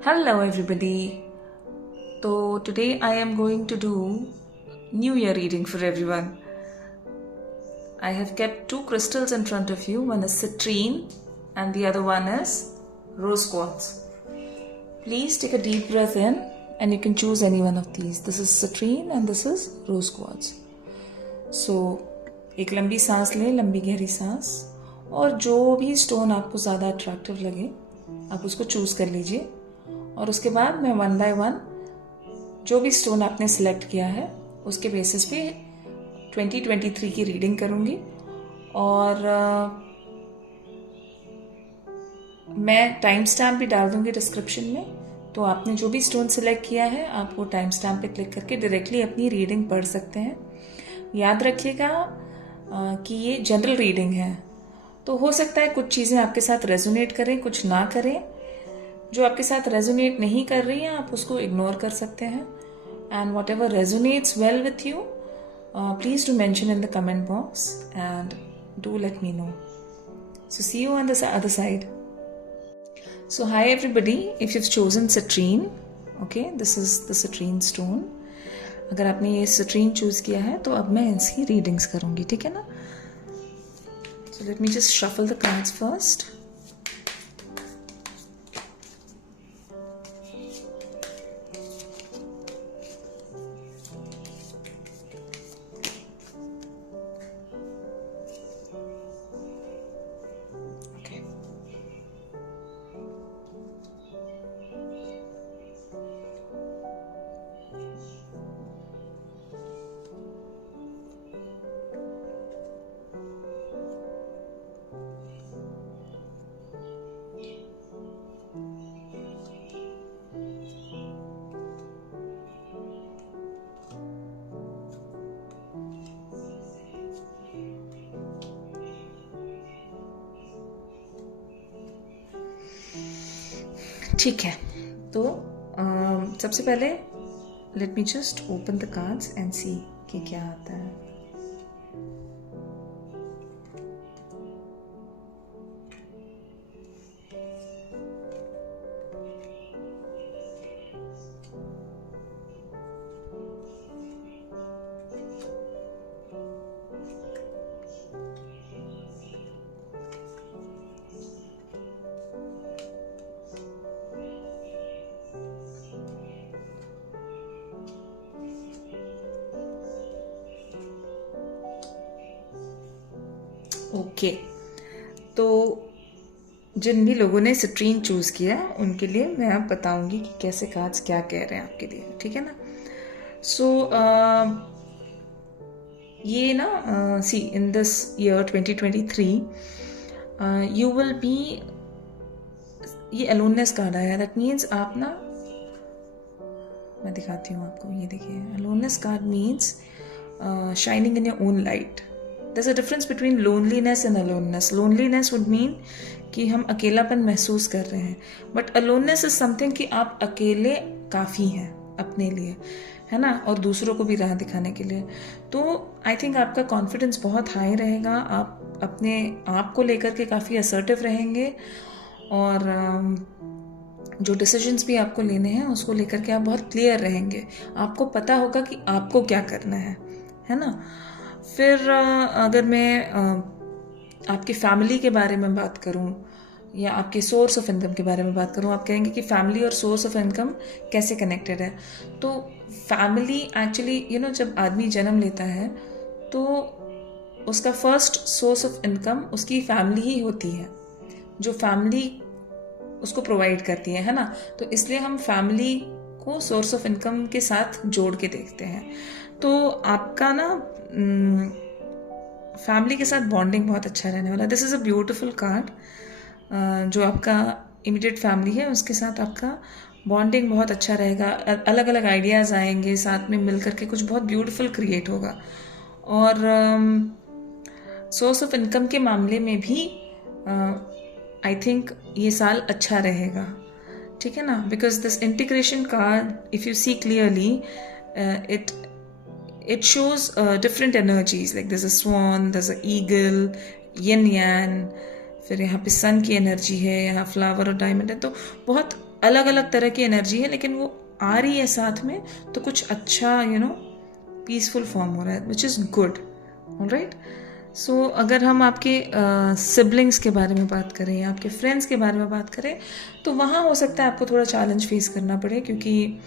Hello everybody. So today I am going to do New Year reading for everyone. I have kept two crystals in front of you. One is citrine and the other one is rose quartz. Please take a deep breath in and you can choose any one of these. This is citrine and this is rose quartz. So एक लंबी सांस ले, लंबी गहरी सांस, और जो भी स्टोन आपको ज़्यादा अट्रैक्टिव लगे आप उसको चूज़ कर लीजिए। और उसके बाद मैं वन बाय वन जो भी स्टोन आपने सिलेक्ट किया है उसके बेसिस पे 2023 की रीडिंग करूँगी। और मैं टाइम स्टैम्प भी डाल दूँगी डिस्क्रिप्शन में, तो आपने जो भी स्टोन सिलेक्ट किया है आप वो टाइम स्टैम्प पे क्लिक करके डायरेक्टली अपनी रीडिंग पढ़ सकते हैं। याद रखिएगा कि ये जनरल रीडिंग है, तो हो सकता है कुछ चीज़ें आपके साथ रेजोनेट करें, कुछ ना करें। जो आपके साथ रेजोनेट नहीं कर रही हैं आप उसको इग्नोर कर सकते हैं। And what ever resonates well with you, please do mention in the comment box and do let me know. So see you on the other side. So hi everybody, if you've chosen citrine, okay, this is the citrine stone. अगर आपने ये citrine choose किया है तो अब मैं इसकी readings करूंगी, ठीक है ना। So let me just shuffle the cards first. ठीक है, तो सबसे पहले let me just open the cards and see कि क्या आता है। ओके, तो जिन भी लोगों ने सिट्रीन चूज़ किया उनके लिए मैं अब बताऊंगी कि कैसे कार्ड्स क्या कह रहे हैं आपके लिए, ठीक है ना। सो ये ना see in this year 2023 you will be, ये अलोननेस कार्ड आया, दैट मीन्स आप ना, मैं दिखाती हूँ आपको, ये देखिए, aloneness card means shining in your own light. There's a difference between loneliness and aloneness. Loneliness would mean कि हम अकेलापन महसूस कर रहे हैं, बट aloneness is something कि आप अकेले काफ़ी हैं अपने लिए, है ना, और दूसरों को भी राह दिखाने के लिए। तो आई थिंक आपका कॉन्फिडेंस बहुत हाई रहेगा, आप अपने आप को लेकर के काफ़ी असर्टिव रहेंगे, और जो डिसीजंस भी आपको लेने हैं उसको लेकर के आप बहुत क्लियर रहेंगे। आपको पता होगा कि आपको क्या करना है ना। फिर अगर मैं आपकी फैमिली के बारे में बात करूं या आपके सोर्स ऑफ इनकम के बारे में बात करूं, आप कहेंगे कि फैमिली और सोर्स ऑफ इनकम कैसे कनेक्टेड है। तो फैमिली एक्चुअली जब आदमी जन्म लेता है तो उसका फर्स्ट सोर्स ऑफ इनकम उसकी फैमिली ही होती है, जो फैमिली उसको प्रोवाइड करती है ना। तो इसलिए हम फैमिली को सोर्स ऑफ इनकम के साथ जोड़ के देखते हैं। तो आपका ना फैमिली के साथ बॉन्डिंग बहुत अच्छा रहने वाला। This is a beautiful card. जो आपका इमीडिएट फैमिली है उसके साथ आपका बॉन्डिंग बहुत अच्छा रहेगा, अलग अलग आइडियाज़ आएंगे, साथ में मिल करके कुछ बहुत ब्यूटिफुल क्रिएट होगा। और सोर्स ऑफ इनकम के मामले में भी आई थिंक ये साल अच्छा रहेगा, ठीक है ना, because this integration card if you see clearly it shows different energies, like there's a swan, there's an eagle, yin yang, फिर यहाँ पे सन की एनर्जी है, यहाँ फ्लावर और डायमंड है। तो बहुत अलग अलग तरह की एनर्जी है, लेकिन वो आ रही है साथ में, तो कुछ अच्छा पीसफुल फॉर्म हो रहा है, विच इज़ गुड. ऑलराइट. सो अगर हम आपके सिबलिंग्स के बारे में बात करें, आपके फ्रेंड्स के बारे में बात करें, तो वहाँ हो सकता है आपको थोड़ा चैलेंज फेस करना पड़े, क्योंकि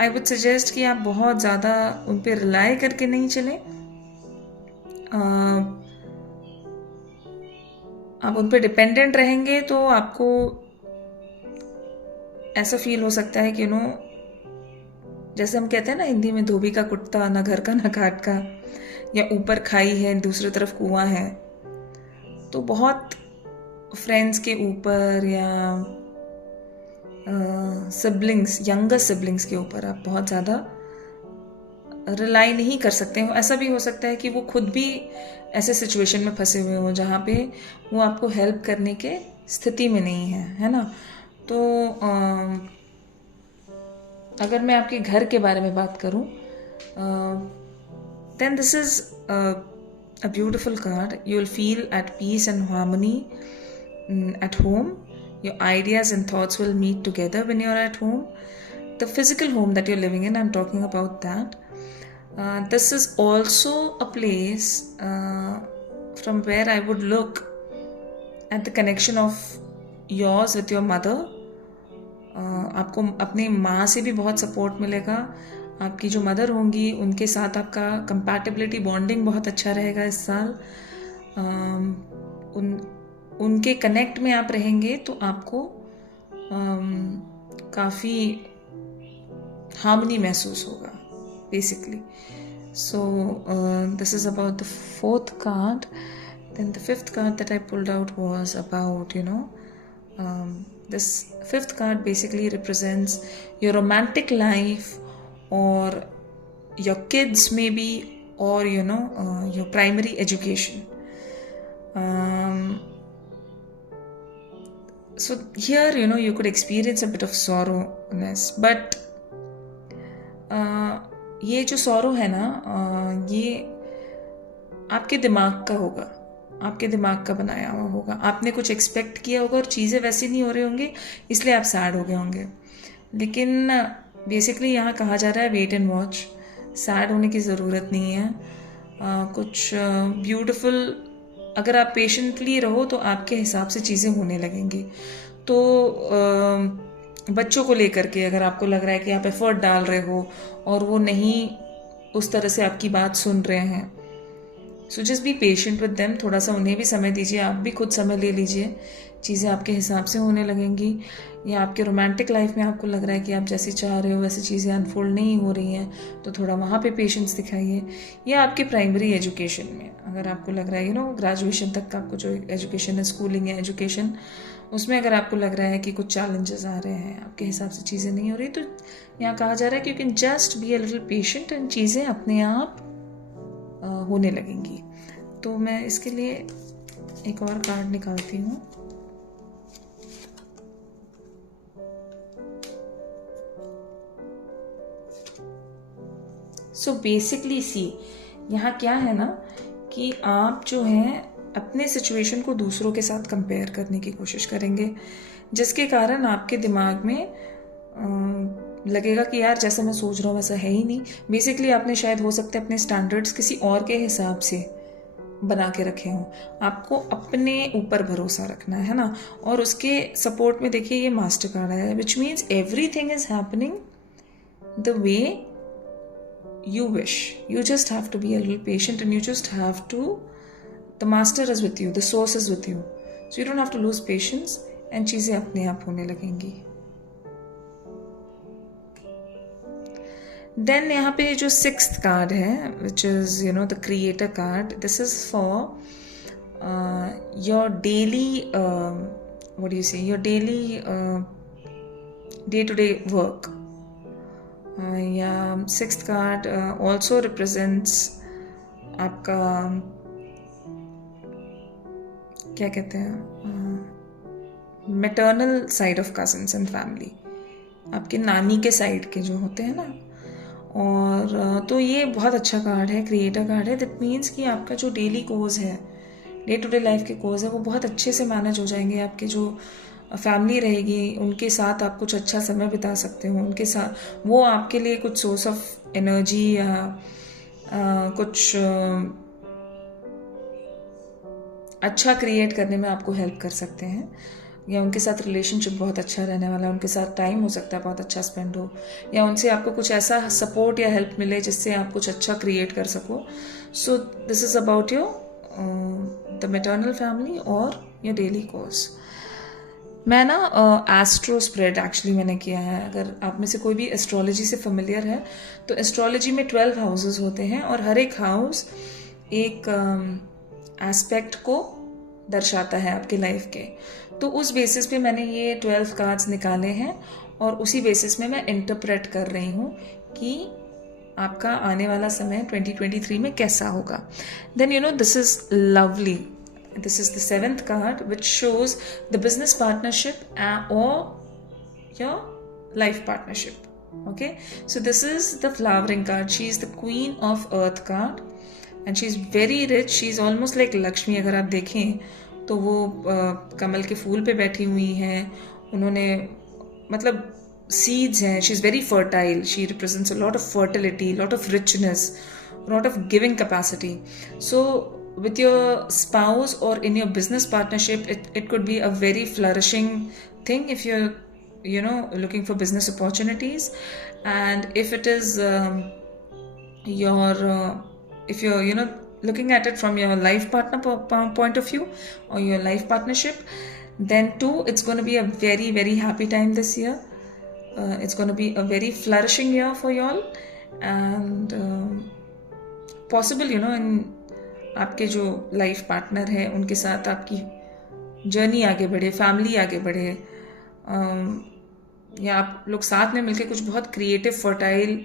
आई वुड सजेस्ट कि आप बहुत ज़्यादा उन पर रिलाई करके नहीं चलें. आप उन पर डिपेंडेंट रहेंगे तो आपको ऐसा फील हो सकता है कि जैसे हम कहते हैं ना हिंदी में, धोबी का कुत्ता, ना घर का ना घाट का, या ऊपर खाई है दूसरी तरफ कुआं है. तो बहुत फ्रेंड्स के ऊपर या सिबलिंग्स, यंगर सिबलिंग्स के ऊपर आप बहुत ज़्यादा रिलाई नहीं कर सकते हो. ऐसा भी हो सकता है कि वो खुद भी ऐसे सिचुएशन में फंसे हुए हों जहाँ पे वो आपको हेल्प करने के स्थिति में नहीं है ना. तो अगर मैं आपके घर के बारे में बात करूं, then this is a beautiful card. You will feel at peace and harmony at home. Your ideas and thoughts will meet together when you're at home. The physical home that you're living in, I'm talking about that. This is also a place from where I would look at the connection of yours with your mother. आपको अपनी माँ से भी बहुत support मिलेगा. आपकी जो mother होंगी उनके साथ आपका कंपैटिबिलिटी, बॉन्डिंग बहुत अच्छा रहेगा इस साल. उनके कनेक्ट में आप रहेंगे तो आपको काफ़ी हार्मनी महसूस होगा basically. So this is about the fourth card. Then the fifth card that I pulled out was about this fifth card basically represents your romantic life, or your kids maybe, or your primary education. So here you could experience a bit of sorrowness, but ये जो sorrow है ना, ये आपके दिमाग का होगा, आपके दिमाग का बनाया हुआ होगा. आपने कुछ एक्सपेक्ट किया होगा और चीज़ें वैसी नहीं हो रही होंगी, इसलिए आप सैड हो गए होंगे. लेकिन बेसिकली यहाँ कहा जा रहा है वेट एंड वॉच. सैड होने की ज़रूरत नहीं है. कुछ ब्यूटीफुल, अगर आप पेशेंटली रहो तो आपके हिसाब से चीज़ें होने लगेंगी. तो बच्चों को लेकर के अगर आपको लग रहा है कि आप एफर्ट डाल रहे हो और वो नहीं उस तरह से आपकी बात सुन रहे हैं, so just be patient with them. थोड़ा सा उन्हें भी समय दीजिए, आप भी खुद समय ले लीजिए, चीज़ें आपके हिसाब से होने लगेंगी. या आपके रोमांटिक लाइफ में आपको लग रहा है कि आप जैसे चाह रहे हो वैसे चीज़ें अनफोल्ड नहीं हो रही हैं, तो थोड़ा वहाँ पे पेशेंस दिखाइए. या आपके प्राइमरी एजुकेशन में अगर आपको लग रहा है ग्रेजुएशन तक का आपको जो एजुकेशन है, स्कूलिंग या एजुकेशन, उसमें अगर आपको लग रहा है कि कुछ चैलेंजेस आ रहे हैं, आपके हिसाब से चीज़ें नहीं हो रही, तो यहाँ कहा जा रहा है कि you can just be a little patient and चीज़ें अपने आप होने लगेंगी. तो मैं इसके लिए एक और कार्ड निकालती हूँ. सो बेसिकली यहाँ क्या है ना कि आप जो हैं अपने सिचुएशन को दूसरों के साथ कंपेयर करने की कोशिश करेंगे, जिसके कारण आपके दिमाग में लगेगा कि यार जैसा मैं सोच रहा हूँ वैसा है ही नहीं. बेसिकली आपने शायद हो सकता है अपने स्टैंडर्ड्स किसी और के हिसाब से बना के रखे हों. आपको अपने ऊपर भरोसा रखना है ना. और उसके सपोर्ट में देखिए ये मास्टर कार्ड आया है, which means everything is happening the way you wish. You just have to be a little patient, and you just have to, the master is with you, the source is with you, so you don't have to lose patience, and चीज़ें अपने आप होने लगेंगी. Then यहाँ पे जो sixth card है, which is the creator card. This is for your daily what do you say, your daily day-to-day work. या सिक्स्थ कार्ड ऑल्सो रिप्रेजेंट्स आपका क्या कहते हैं, maternal side of cousins and family, आपके नानी के साइड के जो होते हैं ना. और तो ये बहुत अच्छा कार्ड है, क्रिएटर कार्ड है. दैट मीन्स कि आपका जो डेली कोर्स है, डे टू डे लाइफ के कोर्स है, वो बहुत अच्छे से मैनेज हो जाएंगे. आपके जो फैमिली रहेगी, उनके साथ आप कुछ अच्छा समय बिता सकते हो, उनके साथ वो आपके लिए कुछ सोर्स ऑफ एनर्जी या कुछ अच्छा क्रिएट करने में आपको हेल्प कर सकते हैं, या उनके साथ रिलेशनशिप बहुत अच्छा रहने वाला है, उनके साथ टाइम हो सकता है बहुत अच्छा स्पेंड हो, या उनसे आपको कुछ ऐसा सपोर्ट या हेल्प मिले जिससे आप कुछ अच्छा क्रिएट कर सको. सो this is about your the maternal family और योर डेली कोर्स. मैं ना एस्ट्रो स्प्रेड एक्चुअली मैंने किया है. अगर आप में से कोई भी एस्ट्रोलॉजी से फेमिलियर है तो एस्ट्रोलॉजी में 12 हाउसेस होते हैं और हर एक हाउस एक एस्पेक्ट को दर्शाता है आपके लाइफ के. तो उस बेसिस पे मैंने ये 12 कार्ड्स निकाले हैं और उसी बेसिस में मैं इंटरप्रेट कर रही हूँ कि आपका आने वाला समय 2023 में कैसा होगा. Then you know this is lovely. This is the 7th card, which shows the business partnership or your life partnership. Okay, so this is the flowering card. She is the queen of earth card and she is very rich. She is almost like Lakshmi. अगर आप देखें तो वो कमल के फूल पे बैठी हुई हैं. उन्होंने मतलब seeds हैं. She is very fertile. She represents a lot of fertility, lot of richness, lot of giving capacity. So with your spouse or in your business partnership, it could be a very flourishing thing if you're, you know, looking for business opportunities. And if it is if you're, you know, looking at it from your life partner point of view or your life partnership, then too it's going to be a very very happy time this year. It's going to be a very flourishing year for y'all. And possible, you know, in आपके जो life partner है उनके साथ आपकी journey आगे बढ़े, family आगे बढ़े, या आप लोग साथ में मिलकर कुछ बहुत क्रिएटिव फर्टाइल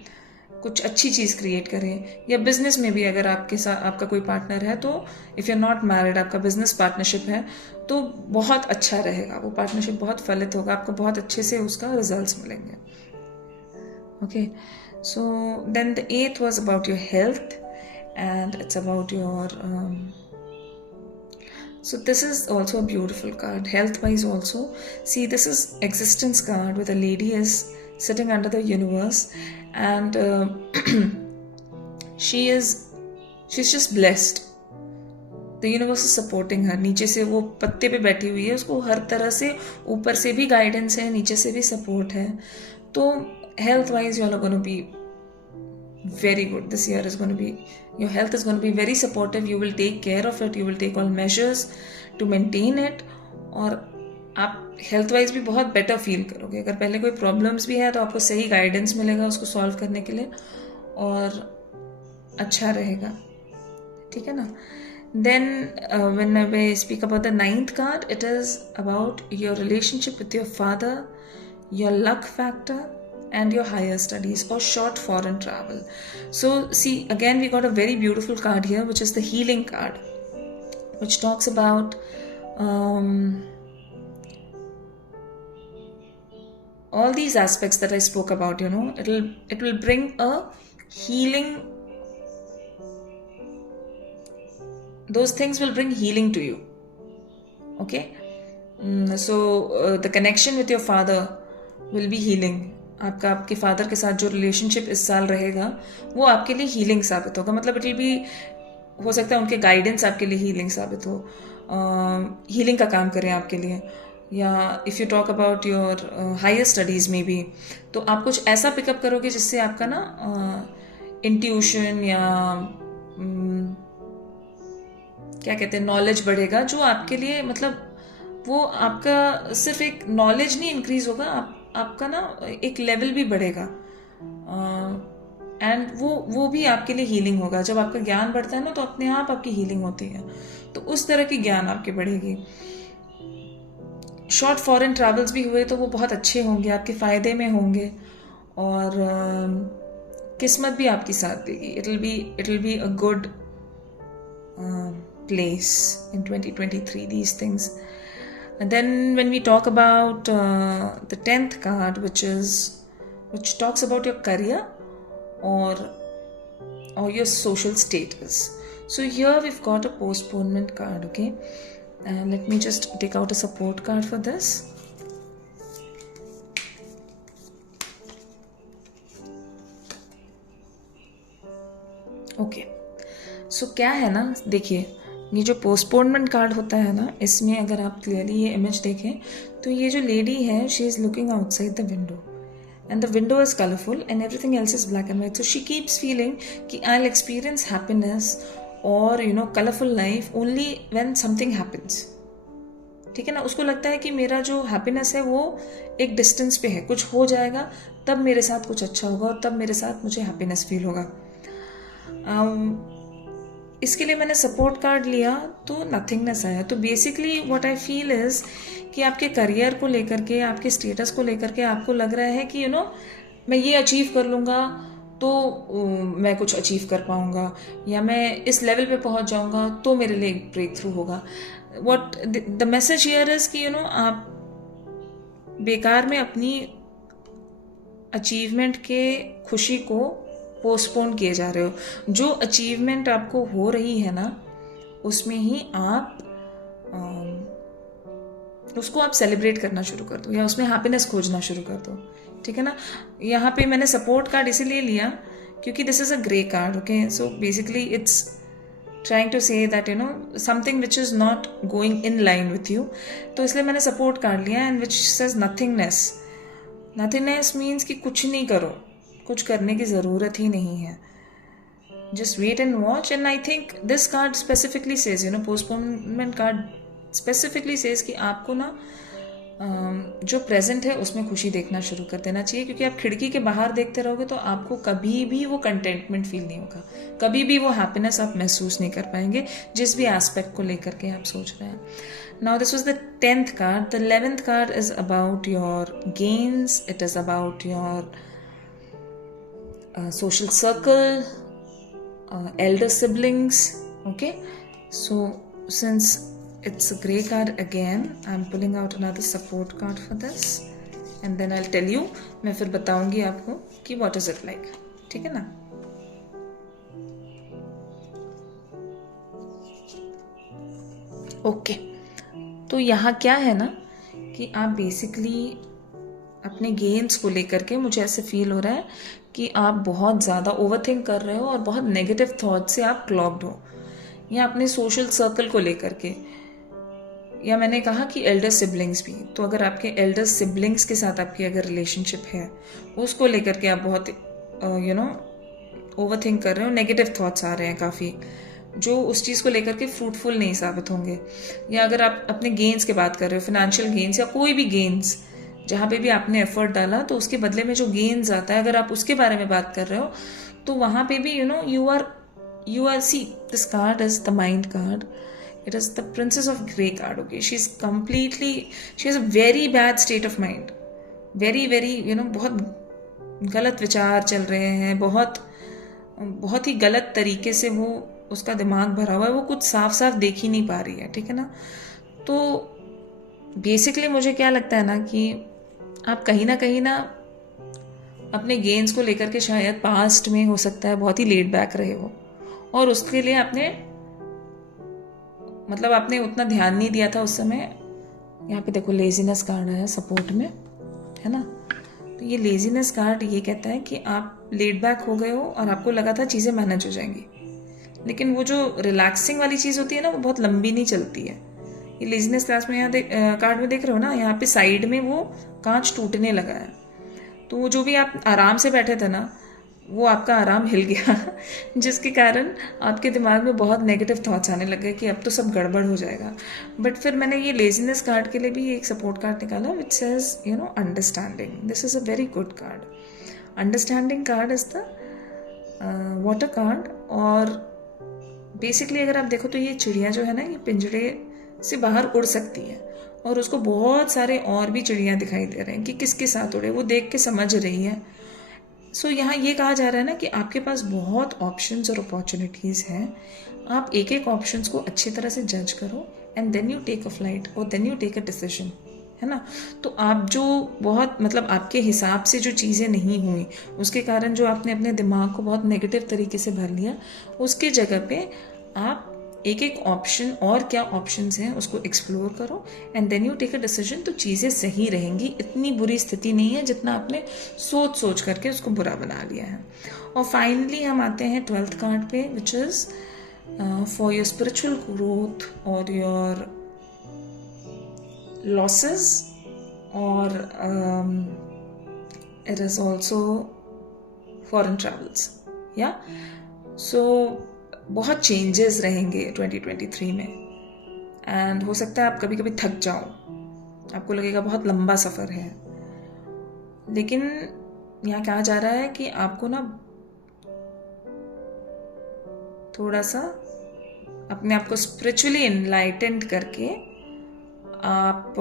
कुछ अच्छी चीज़ क्रिएट करें. या बिजनेस में भी अगर आपके साथ आपका कोई पार्टनर है तो if you are not married, आपका बिजनेस पार्टनरशिप है तो बहुत अच्छा रहेगा. वो पार्टनरशिप बहुत फलित होगा, आपको बहुत अच्छे से उसका रिजल्ट्स मिलेंगे. Okay, so then the 8th was about your health. And it's about your so this is also a beautiful card health wise also. See, this is existence card with a lady is sitting under the universe and she's just blessed. The universe is supporting her. नीचे से वो पत्ते पे बैठी हुई है, उसको हर तरह से ऊपर से भी गाइडेंस है, नीचे से भी सपोर्ट है. तो health wise you are going to be very good. This year is going to be, your health is going to be very supportive. You will take care of it. You will take all measures to maintain it. और आप health wise भी बहुत better feel करोगे. अगर पहले कोई problems भी है तो आपको सही गाइडेंस मिलेगा उसको सॉल्व करने के लिए और अच्छा रहेगा. ठीक है ना. Then when I speak about the 9th card, it is about your relationship with your father, your luck factor, and your higher studies or short foreign travel. So see, again we got a very beautiful card here, which is the healing card, which talks about all these aspects that I spoke about. You know, it will bring a healing. Those things will bring healing to you. Okay, so the connection with your father will be healing. आपका आपके father के साथ जो relationship इस साल रहेगा वो आपके लिए हीलिंग साबित होगा. मतलब इट विल भी हो सकता है उनके गाइडेंस आपके लिए हीलिंग साबित हो, हीलिंग का काम करें आपके लिए. या if you talk about your higher studies में भी तो आप कुछ ऐसा पिकअप करोगे जिससे आपका ना इंट्यूशन या क्या कहते हैं नॉलेज बढ़ेगा, जो आपके लिए मतलब वो आपका सिर्फ एक नॉलेज नहीं इंक्रीज होगा, आपका ना एक लेवल भी बढ़ेगा. एंड वो भी आपके लिए हीलिंग होगा. जब आपका ज्ञान बढ़ता है ना तो अपने आप आपकी हीलिंग होती है. तो उस तरह की ज्ञान आपकी बढ़ेगी. शॉर्ट फॉरेन ट्रैवल्स भी हुए तो वो बहुत अच्छे होंगे, आपके फ़ायदे में होंगे और किस्मत भी आपकी साथ देगी. It will be a good place in 2023, these things. And then when we talk about the 10th card, which talks about your career or your social status. So here we've got a postponement card. Okay, let me just take out a support card for this. Okay, so क्या है ना, देखिए ये जो postponement card होता है ना, इसमें अगर आप क्लियरली ये इमेज देखें तो ये जो लेडी है, she is looking outside the window and the window is colorful and everything else is black and white, so she keeps feeling कि I'll experience happiness or colorful life only when something happens. ठीक है ना, उसको लगता है कि मेरा जो हैप्पीनेस है वो एक डिस्टेंस पे है, कुछ हो जाएगा तब मेरे साथ कुछ अच्छा होगा और तब मेरे साथ मुझे हैप्पीनेस फील होगा। इसके लिए मैंने सपोर्ट कार्ड लिया तो नथिंगनेस आया। तो basically what I feel is कि आपके करियर को लेकर के, आपके स्टेटस को लेकर के आपको लग रहा है कि मैं ये अचीव कर लूँगा तो मैं कुछ अचीव कर पाऊँगा, या मैं इस लेवल पे पहुँच जाऊँगा तो मेरे लिए ब्रेक थ्रू होगा। What the message here is कि आप बेकार में अपनी अचीवमेंट के खुशी को पोस्टपोन किए जा रहे हो। जो अचीवमेंट आपको हो रही है ना, उसमें ही आप उसको आप सेलिब्रेट करना शुरू कर दो या उसमें हैप्पीनेस खोजना शुरू कर दो। ठीक है ना, यहाँ पे मैंने सपोर्ट कार्ड इसीलिए लिया क्योंकि this is a grey card. Okay, so basically it's trying to say that something which is not going in line with you, तो इसलिए मैंने सपोर्ट कार्ड लिया and which says nothingness. Nothingness means कि कुछ नहीं करो, कुछ करने की ज़रूरत ही नहीं है, just wait and watch. And I think this card specifically says postponement card specifically says कि आपको ना जो प्रेजेंट है उसमें खुशी देखना शुरू कर देना चाहिए, क्योंकि आप खिड़की के बाहर देखते रहोगे तो आपको कभी भी वो कंटेंटमेंट फील नहीं होगा, कभी भी वो हैप्पीनेस आप महसूस नहीं कर पाएंगे जिस भी एस्पेक्ट को लेकर के आप सोच रहे हैं। Now this was the 10th card. The 11th card is about your gains. It is about your social circle, elder siblings. Okay, so since it's a grey card again, I'm pulling out another support card for this and then I'll tell you, मैं फिर बताऊंगी आपको कि what is it like. ठीक है ना। Okay, तो यहाँ क्या है ना कि आप बेसिकली अपने गेन्स को लेकर के, मुझे ऐसे फील हो रहा है कि आप बहुत ज़्यादा ओवरथिंक कर रहे हो और बहुत नेगेटिव थॉट से आप क्लॉग्ड हो, या अपने सोशल सर्कल को लेकर के, या मैंने कहा कि एल्डर सिबलिंग्स भी। तो अगर आपके एल्डर सिबलिंग्स के साथ आपकी अगर रिलेशनशिप है, उसको लेकर के आप बहुत ओवरथिंक कर रहे हो, नेगेटिव थॉट्स आ रहे हैं काफ़ी, जो उस चीज़ को लेकर के फ्रूटफुल नहीं साबित होंगे। या अगर आप अपने गेन्स की बात कर रहे हो, फिनेंशियल गेन्स या कोई भी गेन्स जहाँ पे भी आपने एफर्ट डाला तो उसके बदले में जो गेन्स आता है, अगर आप उसके बारे में बात कर रहे हो तो वहाँ पे भी you are see, this card is the mind card. It is the Princess of Grey card. Okay, she has a very bad state of mind. Very बहुत गलत विचार चल रहे हैं, बहुत ही गलत तरीके से वो उसका दिमाग भरा हुआ है, वो कुछ साफ साफ देख ही नहीं पा रही है। ठीक है ना, तो बेसिकली मुझे क्या लगता है ना कि आप कहीं ना अपने गेन्स को लेकर के शायद पास्ट में हो सकता है बहुत ही लेट बैक रहे हो और उसके लिए आपने उतना ध्यान नहीं दिया था उस समय। यहाँ पे देखो लेजीनेस कार्ड है सपोर्ट में, है ना। तो ये लेजीनेस कार्ड ये कहता है कि आप लेट बैक हो गए हो और आपको लगा था चीज़ें मैनेज हो जाएंगी, लेकिन वो जो रिलैक्सिंग वाली चीज़ होती है ना, वो बहुत लंबी नहीं चलती है। ये लेजीनेस क्लास में यहाँ कार्ड में देख रहे हो ना, यहाँ पे साइड में वो कांच टूटने लगा है। तो जो भी आप आराम से बैठे थे ना, वो आपका आराम हिल गया जिसके कारण आपके दिमाग में बहुत नेगेटिव थॉट्स आने लगे कि अब तो सब गड़बड़ हो जाएगा। बट फिर मैंने ये लेजीनेस कार्ड के लिए भी एक सपोर्ट कार्ड निकाला which says understanding. This is a very good card. Understanding card is the water card. और बेसिकली अगर आप देखो तो ये चिड़िया जो है ना, ये पिंजरे से बाहर उड़ सकती है और उसको बहुत सारे और भी चिड़िया दिखाई दे रहे हैं कि किसके साथ उड़े, वो देख के समझ रही है। सो यहाँ ये कहा जा रहा है ना कि आपके पास बहुत ऑप्शंस और अपॉर्चुनिटीज़ हैं, आप एक एक ऑप्शंस को अच्छी तरह से जज करो and then you take a flight और then you take a decision, है ना। तो आप जो बहुत आपके हिसाब से जो चीज़ें नहीं हुई, उसके कारण जो आपने अपने दिमाग को बहुत नेगेटिव तरीके से भर लिया, उसके जगह पे आप एक एक ऑप्शन और क्या ऑप्शंस हैं उसको एक्सप्लोर करो and then you take a decision, तो चीज़ें सही रहेंगी। इतनी बुरी स्थिति नहीं है जितना आपने सोच सोच करके उसको बुरा बना लिया है। और फाइनली हम आते हैं 12th कार्ड पे, which is for your spiritual growth और your losses, or it is also foreign travels. Yeah, so बहुत चेंजेस रहेंगे 2023 में, एंड हो सकता है आप कभी कभी थक जाओ, आपको लगेगा बहुत लंबा सफ़र है, लेकिन यहाँ कहा जा रहा है कि आपको ना थोड़ा सा अपने आप को स्पिरिचुअली इनलाइटेंड करके आप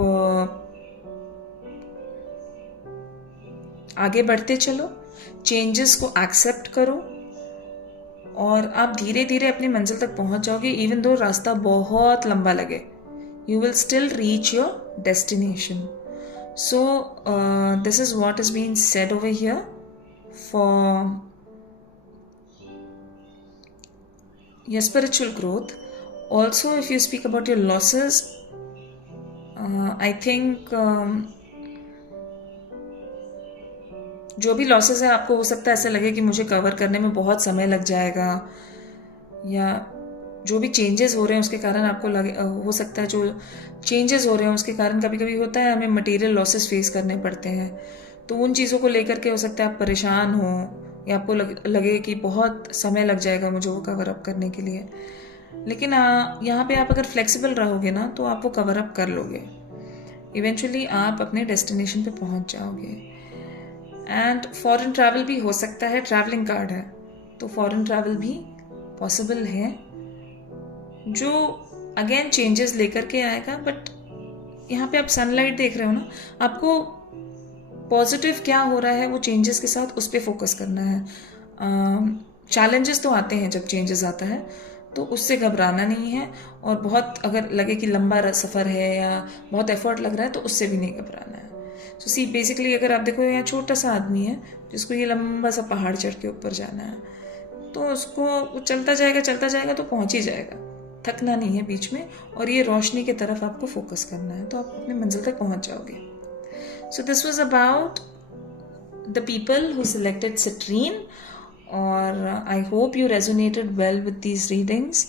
आगे बढ़ते चलो, चेंजेस को एक्सेप्ट करो और आप धीरे धीरे अपनी मंजिल तक पहुंच जाओगे। इवन दो रास्ता बहुत लंबा लगे, you will still reach your destination. So this is what is being said over here for your spiritual growth. Also, if you speak about your losses, I think जो भी लॉसेस है, आपको हो सकता है ऐसे लगे कि मुझे कवर करने में बहुत समय लग जाएगा, या जो भी चेंजेस हो रहे हैं उसके कारण आपको लगे, हो सकता है जो चेंजेस हो रहे हैं उसके कारण कभी कभी होता है हमें मटेरियल लॉसेस फेस करने पड़ते हैं, तो उन चीज़ों को लेकर के हो सकता है आप परेशान हो या आपको लगे कि बहुत समय लग जाएगा मुझे वो कवर अप करने के लिए। लेकिन यहाँ पे आप अगर फ्लेक्सिबल रहोगे ना तो आप वो कवर अप कर लोगे, इवेंचुअली आप अपने डेस्टिनेशन पे पहुँच जाओगे। एंड फॉरेन ट्रैवल भी हो सकता है, ट्रैवलिंग कार्ड है तो फॉरेन ट्रैवल भी पॉसिबल है, जो अगेन चेंजेस लेकर के आएगा। बट यहाँ पे आप सनलाइट देख रहे हो ना, आपको पॉजिटिव क्या हो रहा है वो चेंजेस के साथ उस पर फोकस करना है। चैलेंजेस तो आते हैं जब चेंजेस आता है, तो उससे घबराना नहीं है, और बहुत अगर लगे कि लंबा सफ़र है या बहुत एफर्ट लग रहा है तो उससे भी नहीं घबराना है। सो सी बेसिकली अगर आप देखो यहाँ छोटा सा आदमी है जिसको ये लंबा सा पहाड़ चढ़ के ऊपर जाना है, तो उसको चलता जाएगा तो पहुँच ही जाएगा, थकना नहीं है बीच में, और ये रोशनी की तरफ आपको फोकस करना है तो आप अपनी मंजिल तक पहुँच जाओगे। So this was about the people who selected citrine, or I hope you resonated well with these readings,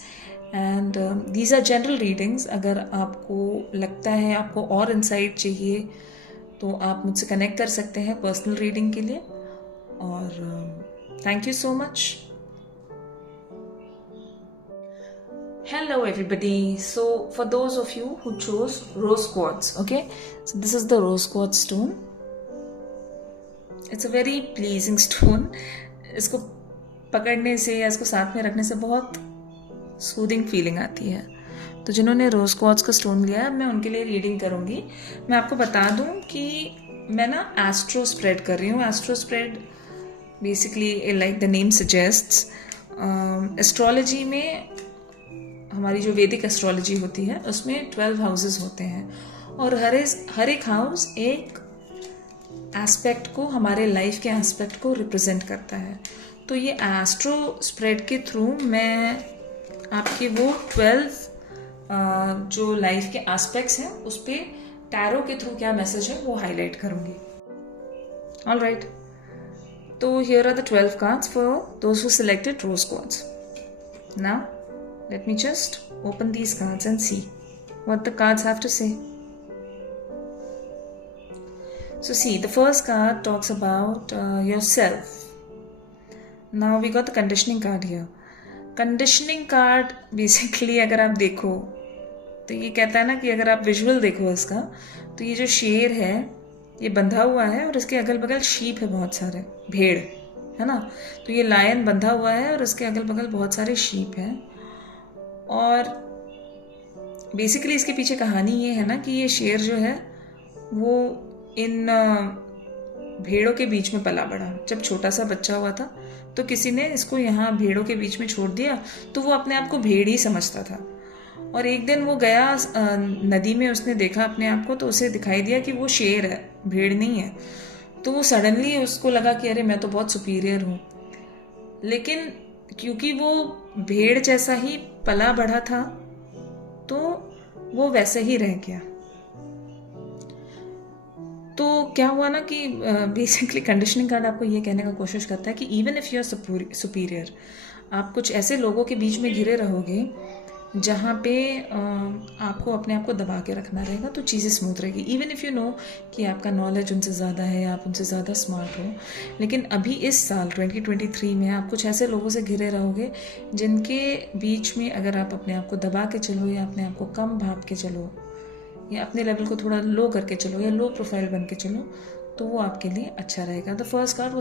and these are general readings. अगर आपको लगता है आपको और insight चाहिए तो आप मुझसे connect कर सकते हैं personal reading के लिए, और thank you so much. Hello everybody. So for those of you who chose rose quartz, okay, so this is the rose quartz stone. It's a very pleasing stone. इसको पकड़ने से या इसको साथ में रखने से बहुत सूदिंग फीलिंग आती है। तो जिन्होंने रोज क्वार्ट्ज का स्टोन लिया है मैं उनके लिए रीडिंग करूँगी। मैं आपको बता दूँ कि मैं ना एस्ट्रो स्प्रेड कर रही हूँ। Astro spread basically like the name suggests, astrology में हमारी जो वैदिक एस्ट्रोलॉजी होती है उसमें 12 हाउसेस होते हैं, और हर एक हाउस एक एस्पेक्ट को, हमारे लाइफ के एस्पेक्ट को रिप्रेजेंट करता है। तो ये एस्ट्रो स्प्रेड के थ्रू मैं आपके वो 12 जो लाइफ के एस्पेक्ट्स हैं उस पर टैरो के थ्रू क्या मैसेज है वो हाईलाइट करूँगी। ऑल राइट, तो here are the 12 cards for those who selected rose quartz. Now let me just open these cards and see what the cards have to say. So see, the first card talks about yourself. Now we got the conditioning card here. Conditioning card basically अगर आप देखो तो ये कहता है ना कि अगर आप विजुअल देखो इसका, तो ये जो शेर है ये बंधा हुआ है और इसके अगल बगल शीप है, बहुत सारे भेड़ है ना। तो ये लायन बंधा हुआ है और इसके अगल बगल बहुत सारे शीप हैं, और बेसिकली इसके पीछे कहानी ये है ना कि ये शेर जो है वो इन भेड़ों के बीच में पला बड़ा। जब छोटा सा बच्चा हुआ था तो किसी ने इसको यहाँ भेड़ों के बीच में छोड़ दिया, तो वो अपने आप को भेड़ ही समझता था। और एक दिन वो गया नदी में, उसने देखा अपने आप को, तो उसे दिखाई दिया कि वो शेर है, भेड़ नहीं है। तो वो सडनली उसको लगा कि अरे मैं तो बहुत सुपीरियर हूँ। लेकिन क्योंकि वो भेड़ जैसा ही पला बढ़ा था तो वो वैसे ही रह गया। तो क्या हुआ ना कि बेसिकली कंडीशनिंग कार्ड आपको ये कहने का कोशिश करता है कि even if you are superior, आप कुछ ऐसे लोगों के बीच में घिरे रहोगे जहाँ पे आपको अपने आप को दबा के रखना रहेगा तो चीज़ें स्मूथ रहेगी। इवन इफ़ यू नो कि आपका नॉलेज उनसे ज़्यादा है, आप उनसे ज़्यादा स्मार्ट हो, लेकिन अभी इस साल 2023 में आप कुछ ऐसे लोगों से घिरे रहोगे जिनके बीच में अगर आप अपने आप को दबा के चलो या अपने आप को कम भाप के चलो या अपने लेवल को थोड़ा लो करके चलो या लो प्रोफाइल बन के चलो तो वो आपके लिए अच्छा रहेगा। The first card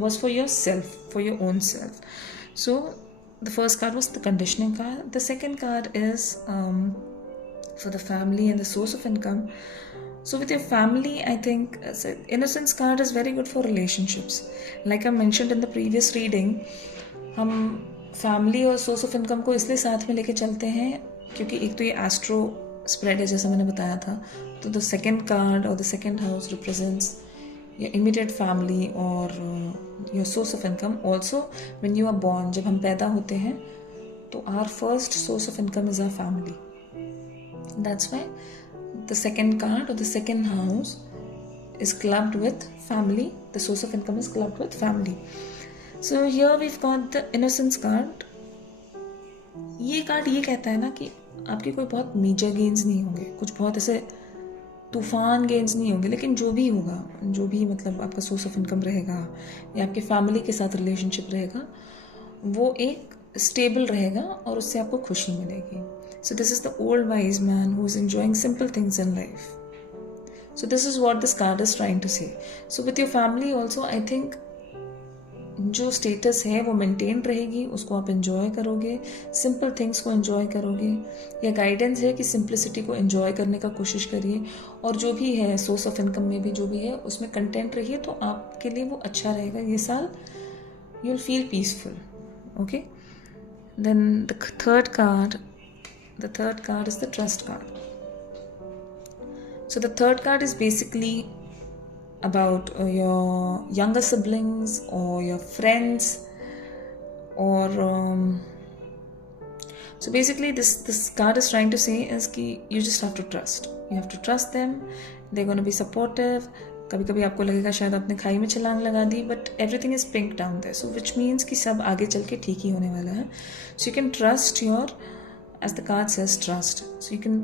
was for yourself, for your own self. So the first card was the conditioning card. The second card is for the family and the source of income. So with your family, I think innocence card is very good for relationships. Like I mentioned in the previous reading, हम family और source of income को इसलिए साथ में लेके चलते हैं क्योंकि एक तो ये एस्ट्रो स्प्रेड है जैसा मैंने बताया था, तो द सेकेंड कार्ड और the second house represents your immediate family or your source of income. Also when you are born, जब हम पैदा होते हैं तो our first source of income is our family. That's why the second card or the second house is clubbed with family. The source of income is clubbed with family. So here we've got the innocence card. ये card ये कहता है ना कि आपके कोई बहुत major gains नहीं होंगे, कुछ बहुत ऐसे तूफान गेन्स नहीं होंगे, लेकिन जो भी होगा, जो भी मतलब आपका सोर्स ऑफ इनकम रहेगा या आपके फैमिली के साथ रिलेशनशिप रहेगा वो एक स्टेबल रहेगा और उससे आपको खुशी मिलेगी. So this is the old wise man who is enjoying simple things in life. So this is what this card is trying to say. So with your family also I think जो status है वो maintain रहेगी, उसको आप enjoy करोगे, simple things को enjoy करोगे. या गाइडेंस है कि सिंप्लिसिटी को एंजॉय करने का कोशिश करिए और जो भी है सोर्स ऑफ इनकम में भी जो भी है उसमें कंटेंट रहिए तो आपके लिए वो अच्छा रहेगा ये साल. You will feel peaceful. Okay, then the third card is the trust card. So the third card is basically about your younger siblings or your friends or so basically this card is trying to say is कि you just have to trust them. They're going to be supportive. कभी कभी आपको लगेगा शायद आपने खाई में छलांग लगा दी, but everything is pink down there, so which means कि सब आगे चल के ठीक ही होने वाला है. So you can trust your, as the card says, trust. So you can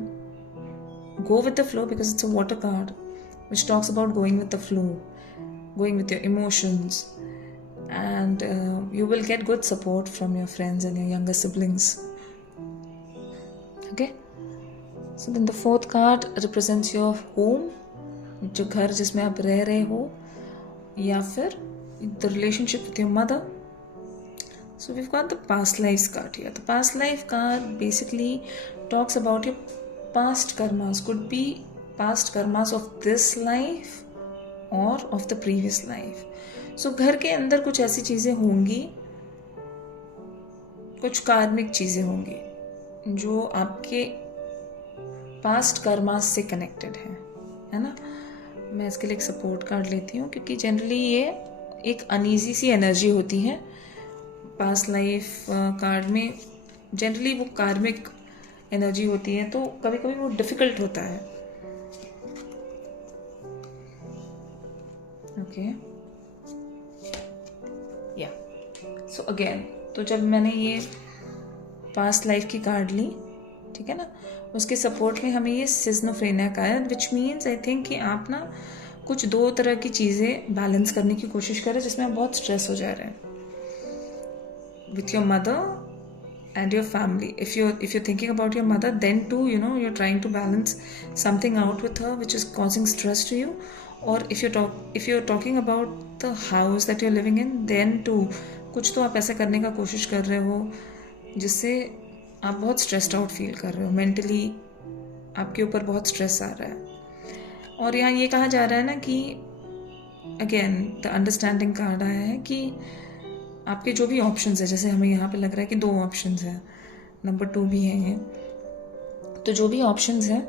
go with the flow because it's a water card which talks about going with the flow, going with your emotions, and you will get good support from your friends and your younger siblings. Okay, so then the fourth card represents your home, जो घर जिसमें आप रह रहे हो, या फिर the relationship with your mother. So we've got the past lives card here. The past life card basically talks about your past karmas. Could be past karmas of this life or of the previous life. So घर के अंदर कुछ ऐसी चीज़ें होंगी, कुछ कार्मिक चीज़ें होंगी जो आपके पास्ट कर्मास से कनेक्टेड है ना. मैं इसके लिए एक सपोर्ट कार्ड लेती हूँ क्योंकि जनरली ये एक अनईजी सी एनर्जी होती है. पास्ट लाइफ कार्ड में जनरली वो कार्मिक एनर्जी होती है तो कभी कभी वो डिफ़िकल्ट होता है. ओके, या सो अगेन, तो जब मैंने ये पास्ट लाइफ की कार्ड ली, ठीक है ना, उसके सपोर्ट में हमें ये सिज्नोफ्रेनिया का है, विच मीन्स आई थिंक कि आप ना कुछ दो तरह की चीज़ें बैलेंस करने की कोशिश करें जिसमें आप बहुत स्ट्रेस हो जा रहे हैं. With your mother and your family. If you're thinking about your mother, then too, you know, you're trying to balance something out with her which is causing stress to you. Or if you're talking about the house that you're living in, then too कुछ तो आप ऐसा करने का कोशिश कर रहे हो जिससे आप बहुत स्ट्रेस्ड आउट फील कर रहे हो, मेंटली आपके ऊपर बहुत स्ट्रेस आ रहा है. और यहाँ ये कहा जा रहा है ना कि अगेन द अंडरस्टैंडिंग कार्ड आया है कि आपके जो भी ऑप्शंस है, जैसे हमें यहाँ पे लग रहा है कि 2 ऑप्शंस हैं, नंबर 2 भी है ये, तो जो भी ऑप्शंस हैं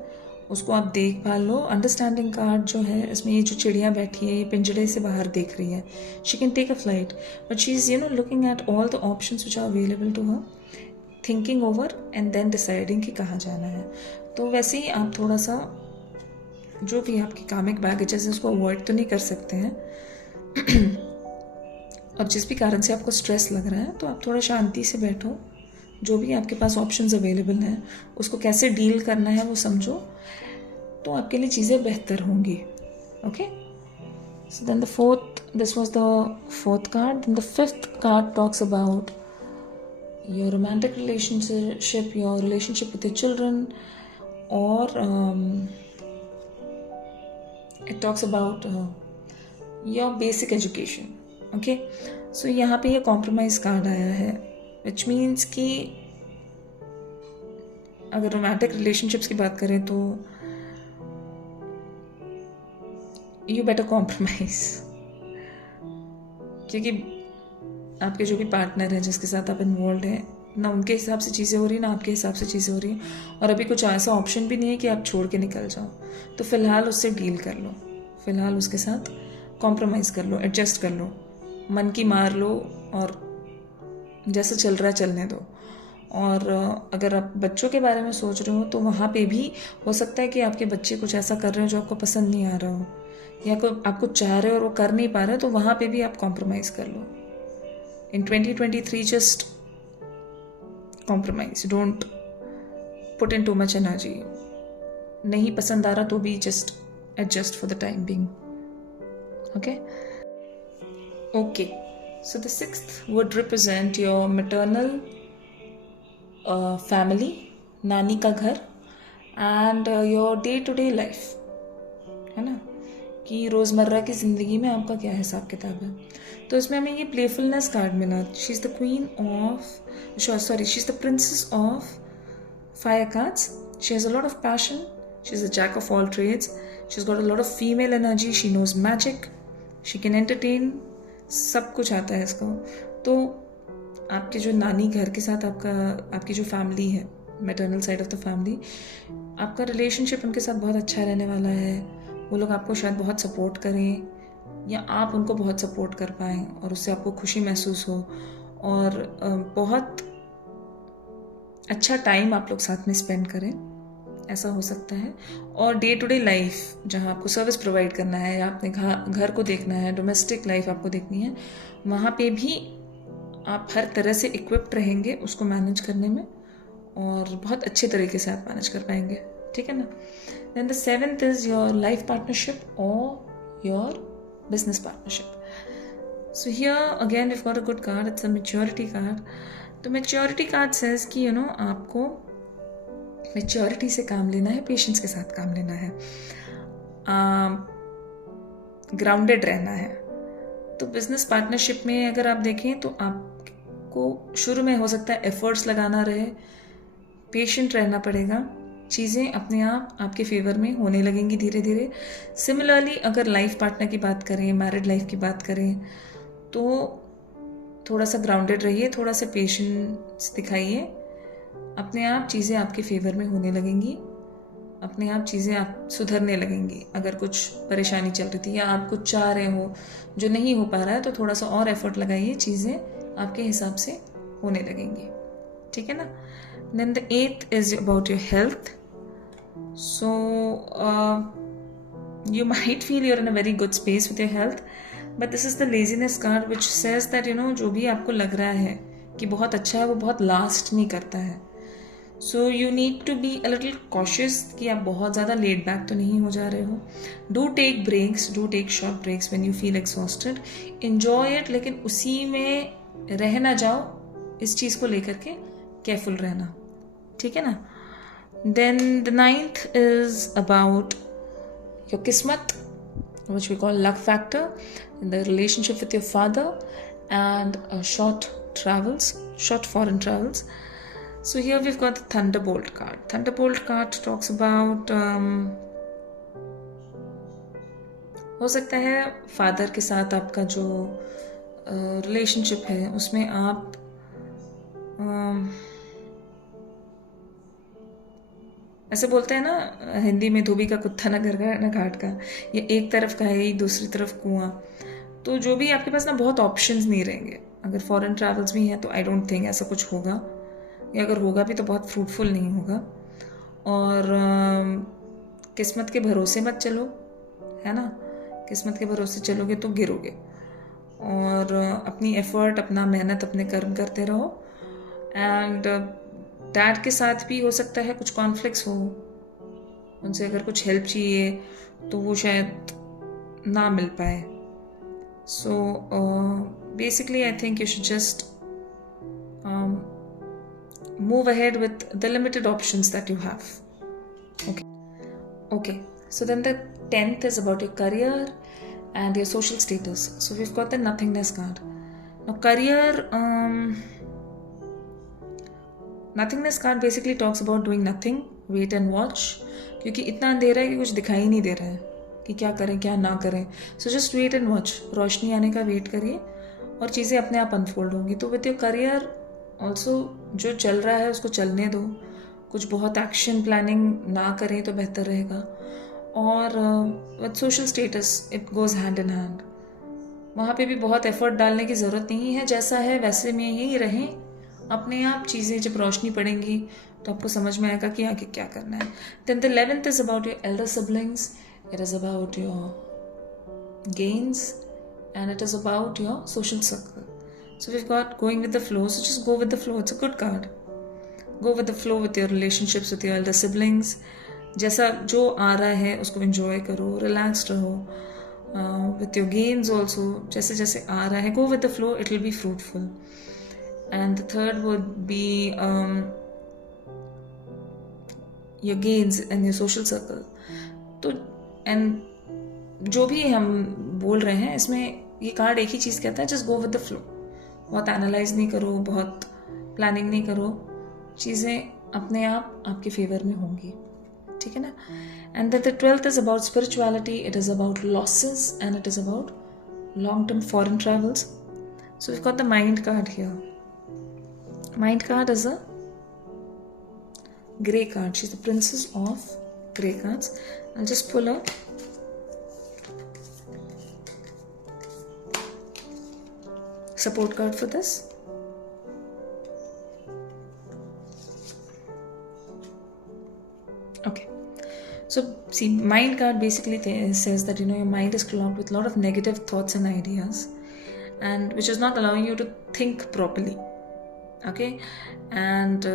उसको आप देखभाल लो। अंडरस्टैंडिंग कार्ड जो है, इसमें ये जो चिड़िया बैठी है, ये पिंजड़े से बाहर देख रही है। She can take a flight, but she is looking at all the options which are available to her, thinking over and then deciding कि कहाँ जाना है। तो वैसे ही आप थोड़ा सा जो भी आपकी कामिक बैगेजेस है उसको अवॉइड तो नहीं कर सकते हैं और जिस भी कारण से आपको स्ट्रेस लग रहा है तो आप थोड़ा शांति से बैठो, जो भी आपके पास ऑप्शंस अवेलेबल हैं उसको कैसे डील करना है वो समझो, तो आपके लिए चीज़ें बेहतर होंगी। Okay, so then this was the fourth card. Then the fifth card talks about your romantic relationship, your relationship with your children, or it talks about your basic education. Okay, so यहाँ पे ये compromise card आया है, which means कि अगर romantic relationships की बात करें तो you better compromise, क्योंकि आपके जो भी पार्टनर है जिसके साथ आप इन्वॉल्व हैं ना, उनके हिसाब से चीज़ें हो रही हैं ना आपके हिसाब से चीज़ें हो रही हैं, और अभी कुछ ऐसा ऑप्शन भी नहीं है कि आप छोड़ के निकल जाओ। तो फ़िलहाल उससे डील कर लो, फ़िलहाल उसके साथ कॉम्प्रोमाइज़ कर लो, एडजस्ट कर लो, मन की मार लो और जैसे चल रहा है चलने दो। और अगर आप बच्चों के बारे में सोच रहे हो तो वहाँ पे भी हो सकता है कि आपके बच्चे कुछ ऐसा कर रहे हो जो आपको पसंद नहीं आ रहा हो, या आप कुछ चाह रहे हो और वो कर नहीं पा रहे हो, तो वहाँ पे भी आप कॉम्प्रोमाइज़ कर लो। In 2023, just compromise. Don't put in too much energy. नहीं पसंद आ रहा तो भी just adjust for the time being. Okay? Okay. So the sixth would represent your maternal family, नानी का घर, and your day-to-day life. है ना, कि रोज़मर्रा की ज़िंदगी में आपका क्या हिसाब किताब है। तो इसमें हमें ये प्लेफुलनेस कार्ड मिला। She is the queen of she is the princess of fire cards. She has a lot of passion, she is a jack of all trades, she is got a lot of female energy, she knows magic, she can entertain, सब कुछ आता है इसको। तो आपके जो नानी घर के साथ आपकी जो फैमिली है, maternal side of the family, आपका रिलेशनशिप उनके साथ बहुत अच्छा रहने वाला है। वो लोग आपको शायद बहुत सपोर्ट करें या आप उनको बहुत सपोर्ट कर पाएँ और उससे आपको खुशी महसूस हो, और बहुत अच्छा टाइम आप लोग साथ में स्पेंड करें, ऐसा हो सकता है। और डे टू डे लाइफ जहाँ आपको सर्विस प्रोवाइड करना है या अपने घर को देखना है, डोमेस्टिक लाइफ आपको देखनी है, वहाँ पे भी आप हर तरह से इक्विप्ड रहेंगे उसको मैनेज करने में, और बहुत अच्छे तरीके से आप मैनेज कर पाएंगे। ठीक है ना। Then the seventh is your life partnership और your business partnership. So here again we've got a good card. It's a maturity card. तो maturity card says कि आपको maturity से काम लेना है, patience के साथ काम लेना है, grounded रहना है। तो business partnership में अगर आप देखें तो आपको शुरू में हो सकता है efforts लगाना रहे, patient रहना पड़ेगा, चीज़ें अपने आप आपके फेवर में होने लगेंगी धीरे धीरे। सिमिलरली अगर लाइफ पार्टनर की बात करें, मैरिड लाइफ की बात करें, तो थोड़ा सा ग्राउंडेड रहिए, थोड़ा सा पेशेंस दिखाइए, अपने आप चीज़ें आपके फेवर में होने लगेंगी, अपने आप चीज़ें आप सुधरने लगेंगी। अगर कुछ परेशानी चल रही थी या आप कुछ चाह रहे हो जो नहीं हो पा रहा है, तो थोड़ा सा और एफर्ट लगाइए, चीज़ें आपके हिसाब से होने लगेंगी। ठीक है ना। Then the 8th is about your health. So you might feel you're in a very good space with your health, but this is the laziness card which says that जो भी आपको लग रहा है कि बहुत अच्छा है वो बहुत लास्ट नहीं करता है। So you need to be a little cautious कि आप बहुत ज़्यादा laid back तो नहीं हो जा रहे हो। Do take breaks, do take short breaks when you feel exhausted. Enjoy it, लेकिन उसी में रह ना जाओ, इस चीज़ को लेकर के केयरफुल रहना। ठीक है ना। Then the 9th is about your kismat, which we call luck factor, the relationship with your father, and short foreign travels. So here we've got the Thunderbolt card. Thunderbolt card talks about हो सकता है father के साथ आपका जो relationship है उसमें आप ऐसे बोलते हैं ना हिंदी में, धोबी का कुत्ता ना घर का ना घाट का, ये एक तरफ का है, दूसरी तरफ कुआं। तो जो भी आपके पास ना बहुत ऑप्शंस नहीं रहेंगे। अगर फॉरेन ट्रैवल्स भी हैं तो आई डोंट थिंक ऐसा कुछ होगा, या अगर होगा भी तो बहुत फ्रूटफुल नहीं होगा। और किस्मत के भरोसे मत चलो, है ना। किस्मत के भरोसे चलोगे तो गिरोगे। और अपनी एफर्ट, अपना मेहनत, अपने कर्म करते रहो। एंड डैड के साथ भी हो सकता है कुछ कॉन्फ्लिक्ट्स हो, उनसे अगर कुछ हेल्प चाहिए तो वो शायद ना मिल पाए। So basically I think you should just move ahead with the limited options that you have. Okay, so then the 10th is about your career and your social status. So we've got the nothingness card. Now career, nothingness card basically talks about doing nothing, wait and watch, क्योंकि इतना अंधेरा है कि कुछ दिखाई नहीं दे रहा है कि क्या करें क्या ना करें। So just wait and watch, रोशनी आने का वेट करिए और चीज़ें अपने आप अनफोल्ड होंगी। तो विद योर करियर ऑल्सो जो चल रहा है उसको चलने दो, कुछ बहुत एक्शन प्लानिंग ना करें तो बेहतर रहेगा। और with social status it goes hand in hand, वहाँ पे भी बहुत एफर्ट डालने की ज़रूरत नहीं है, जैसा है वैसे में ही रहें। अपने आप चीज़ें जब रोशनी पड़ेंगी तो आपको समझ में आएगा कि आगे क्या करना है। Then the 11th is about your elder siblings, it is about your gains and it is about your social circle. So we've got going with the flow, so just go with the flow. It's a good card. Go with the flow with your relationships with your elder siblings. जैसा जो आ रहा है उसको enjoy करो, relaxed रहो. With your gains also, जैसे जैसे आ रहा है, go with the flow, it will be fruitful. And the third would be your gains and your social circle. तो and जो भी हम बोल रहे हैं इसमें ये कार्ड एक ही चीज़ कहता है, just go with the flow. बहुत एनालाइज नहीं करो, बहुत प्लानिंग नहीं करो, चीज़ें अपने आप आपके फेवर में होंगी, ठीक है ना। And the 12th is about spirituality, it is about losses and it is about long term foreign travels. So we got the mind card here. Mind card is a grey card, she is the princess of grey cards. I just pull a support card for this. Okay, so see, mind card basically says that your mind is clogged with a lot of negative thoughts and ideas, and which is not allowing you to think properly. Okay, and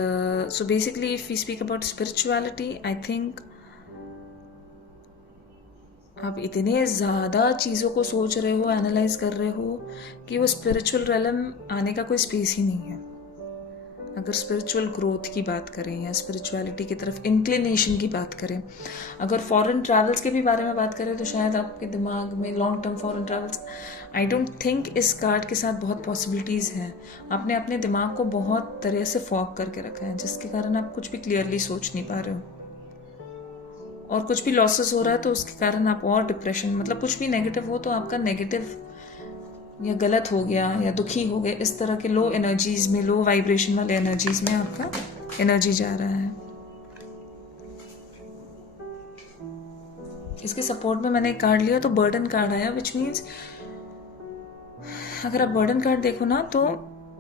so basically if we speak about spirituality, I think आप इतने ज़्यादा चीज़ों को सोच रहे हो, analyse कर रहे हो कि वो स्पिरिचुअल रेलम आने का कोई स्पेस ही नहीं है। अगर स्पिरिचुअल ग्रोथ की बात करें या स्पिरिचुअलिटी की तरफ इंक्लिनेशन की बात करें, अगर फॉरेन ट्रैवल्स के भी बारे में बात करें तो शायद आपके दिमाग में long term foreign travels, I don't think इस कार्ड के साथ बहुत पॉसिबिलिटीज़ हैं। आपने अपने दिमाग को बहुत तरह से फॉग करके रखा है, जिसके कारण आप कुछ भी क्लियरली सोच नहीं पा रहे हो, और कुछ भी लॉसेस हो रहा है तो उसके कारण आप और डिप्रेशन, मतलब कुछ भी नेगेटिव हो तो आपका नेगेटिव या गलत हो गया या दुखी हो गए, इस तरह के लो एनर्जीज में, लो वाइब्रेशन वाले एनर्जीज में आपका एनर्जी जा रहा है। इसके सपोर्ट में मैंने एक कार्ड लिया तो बर्डन कार्ड आया, विच मीन्स अगर आप बर्डन कार्ड देखो ना तो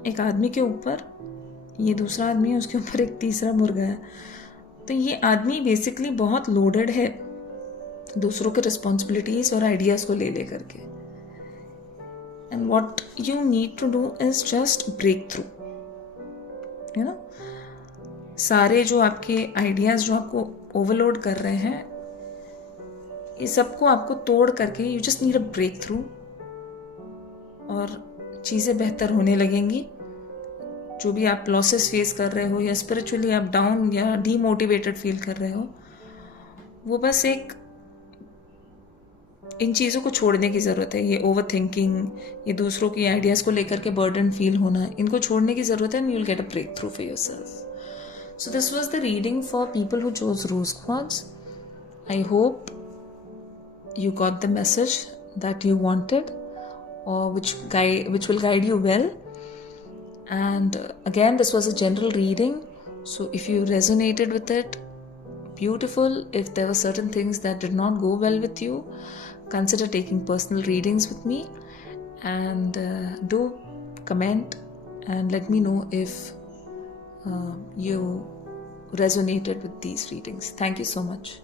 एक आदमी के ऊपर ये दूसरा आदमी है, उसके ऊपर एक तीसरा मुर्गा है। तो ये आदमी बेसिकली बहुत लोडेड है दूसरों के रिस्पॉन्सिबिलिटीज और आइडियाज को ले लेकर के। And what you need to do is just break through, you know. सारे जो आपके आइडियाज जो आपको ओवरलोड कर रहे हैं, ये सबको आपको तोड़ करके you just need a break through, और चीज़ें बेहतर होने लगेंगी। जो भी आप लॉसेस फेस कर रहे हो या स्पिरिचुअली आप डाउन या डीमोटिवेटेड फील कर रहे हो, वो बस एक इन चीज़ों को छोड़ने की ज़रूरत है। ये ओवर थिंकिंग, ये दूसरों की आइडियाज़ को लेकर के बर्डन फील होना, इनको छोड़ने की ज़रूरत है, and you will get a break through for yourself. So this was the reading for people who chose rose quartz. I hope you got the message that you wanted, or which will guide you well. And again, this was a general reading, so if you resonated with it, beautiful. If there were certain things that did not go well with you, consider taking personal readings with me, and do comment and let me know if you resonated with these readings. Thank you so much.